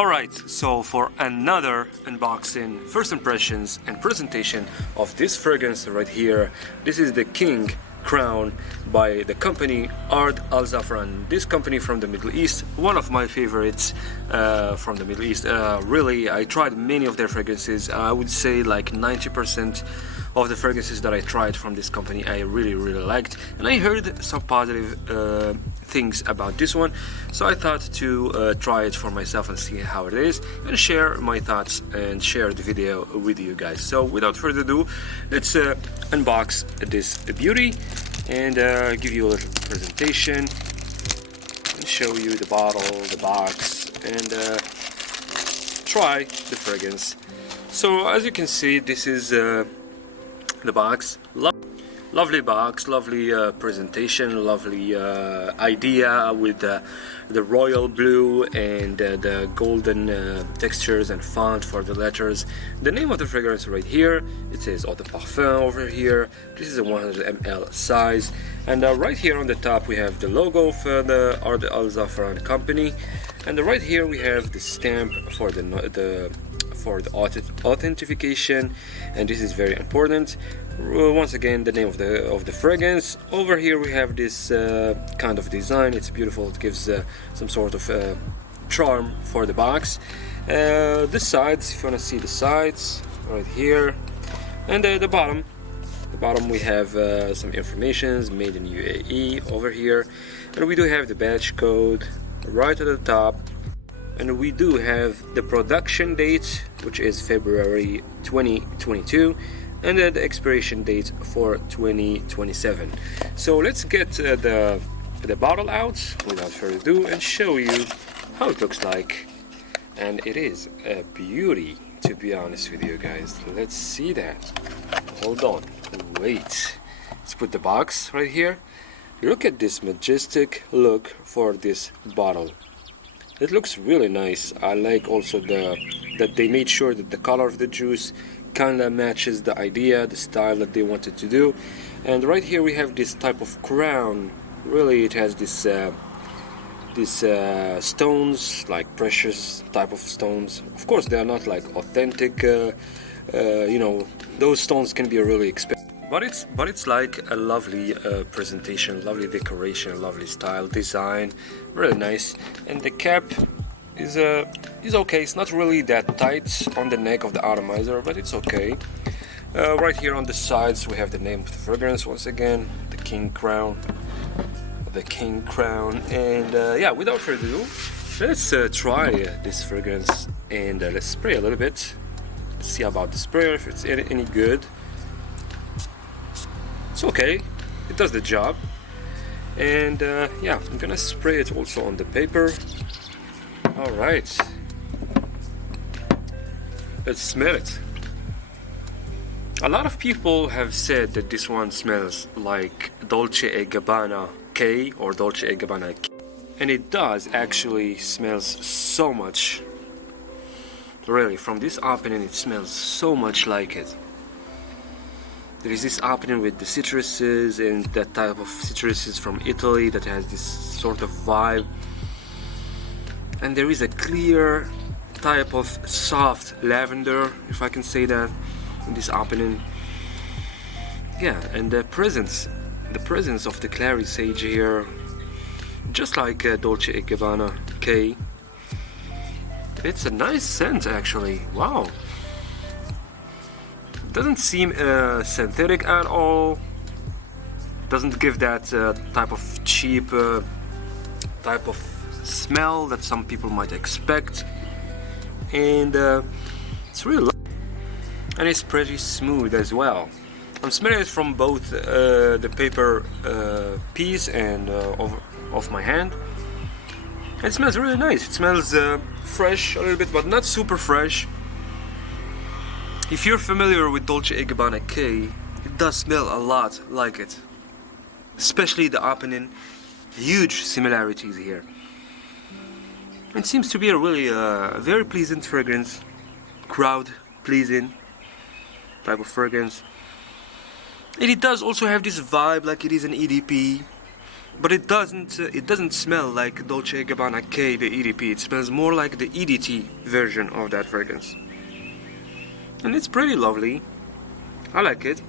Alright, so for another unboxing, first impressions and presentation of this fragrance right here. This is the King Crown by the company ARD Al ZAAFARAN. This company from the Middle East, one of my favorites from the Middle East. Really, I tried many of their fragrances. I would say like 90% of the fragrances that I tried from this company I really liked, and I heard some positive things about this one, so I thought to try it for myself and see how it is and share my thoughts and share the video with you guys. So without further ado, let's unbox this beauty and give you a little presentation and show you the bottle, the box, and try the fragrance. So as you can see, this is the box. Lovely box, lovely presentation, lovely idea with the royal blue and the golden textures and font for the letters. The name of the fragrance right here, it says Eau de Parfum over here. This is a 100 ml size, and right here on the top we have the logo for the ARD Al ZAAFARAN company, and right here we have the stamp for the authentication, and this is very important. Once again, the name of the fragrance. Over here we have this kind of design. It's beautiful. It gives some sort of charm for the box. The sides, if you want to see the sides, right here, and the bottom. The bottom we have some informations, made in UAE over here, and we do have the batch code right at the top. And we do have the production date, which is February 2022, and the expiration date for 2027. So let's get the bottle out without further ado and show you how it looks like. And it is a beauty, to be honest with you guys. Let's see that. Hold on, wait. Let's put the box right here. Look at this majestic look for this bottle. It looks really nice. I like also that they made sure that the color of the juice kind of matches the idea, the style that they wanted to do. And right here we have this type of crown. Really, it has this stones, like precious type of stones. Of course, they are not like authentic. You know, those stones can be really expensive. But it's like a lovely presentation, lovely decoration, lovely style, design, really nice. And the cap is okay. It's not really that tight on the neck of the atomizer, but it's okay. Right here on the sides we have the name of the fragrance once again, the King Crown, and yeah. Without further ado, let's try this fragrance and let's spray a little bit. Let's see about the sprayer, if it's any good. It's okay, it does the job. And yeah, I'm gonna spray it also on the paper. Alright, let's smell it. A lot of people have said that this one smells like Dolce & Gabbana K or Dolce & Gabbana K, and it does actually smells so much. Really, from this opening it smells so much like it. There is this opening with the citruses and that type of citruses from Italy that has this sort of vibe. And there is a clear type of soft lavender, if I can say that, in this opening. Yeah, and the presence of the clary sage here, just like Dolce & Gabbana K. It's a nice scent actually, wow. Doesn't seem synthetic at all. Doesn't give that type of cheap type of smell that some people might expect. And it's really lovely. And it's pretty smooth as well. I'm smelling it from both the paper piece and of my hand. It smells really nice. It smells fresh a little bit, but not super fresh. If you're familiar with Dolce & Gabbana K, it does smell a lot like it. Especially the opening, huge similarities here. It seems to be a really very pleasant fragrance, crowd pleasing type of fragrance. And it does also have this vibe like it is an EDP. but it doesn't smell like Dolce & Gabbana K, the EDP. It smells more like the EDT version of that fragrance, and it's pretty lovely. I like it.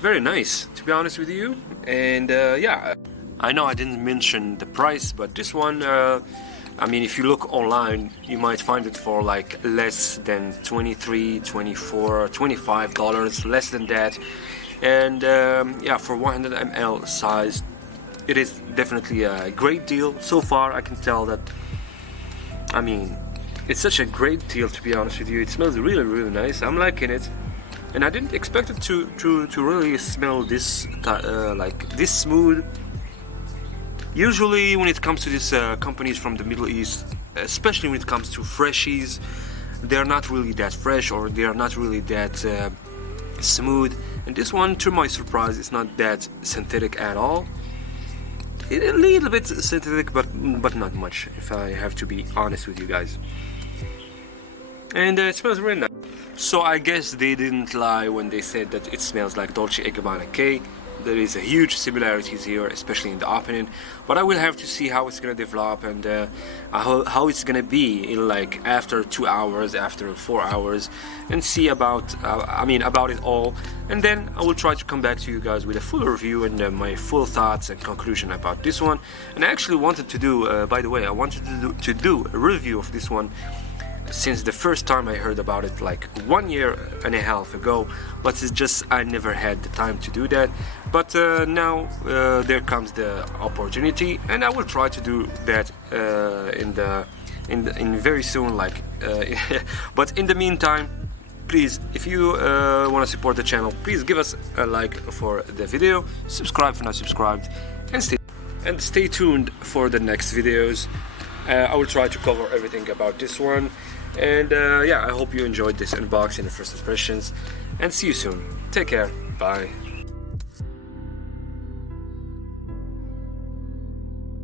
Very nice, to be honest with you. And yeah, I know I didn't mention the price, but this one, I mean, if you look online, you might find it for like less than $23, $24, $25, less than that. And yeah, for 100 ml size, it is definitely a great deal. So far, I can tell that, I mean, it's such a great deal, to be honest with you. It smells really, really nice. I'm liking it. And I didn't expect it to really smell this like this smooth. Usually when it comes to these companies from the Middle East, especially when it comes to freshies, they're not really that fresh, or they are not really that smooth. And this one, to my surprise, is not that synthetic at all. A little bit synthetic, but not much, if I have to be honest with you guys. And it smells really nice. So I guess they didn't lie when they said that it smells like Dolce & Gabbana K. There is a huge similarities here, especially in the opening. But I will have to see how it's gonna develop, and how it's gonna be in like after 2 hours, after 4 hours, and see about about it all. And then I will try to come back to you guys with a full review and my full thoughts and conclusion about this one. And I actually wanted to do, by the way, I wanted to do a review of this one since the first time I heard about it, like 1.5 years ago, but it's just I never had the time to do that. But now there comes the opportunity, and I will try to do that in very soon. Like, but in the meantime, please, if you want to support the channel, please give us a like for the video, subscribe if not subscribed, and stay tuned for the next videos. I will try to cover everything about this one. And yeah, I hope you enjoyed this unboxing and first impressions, and see you soon. Take care. Bye.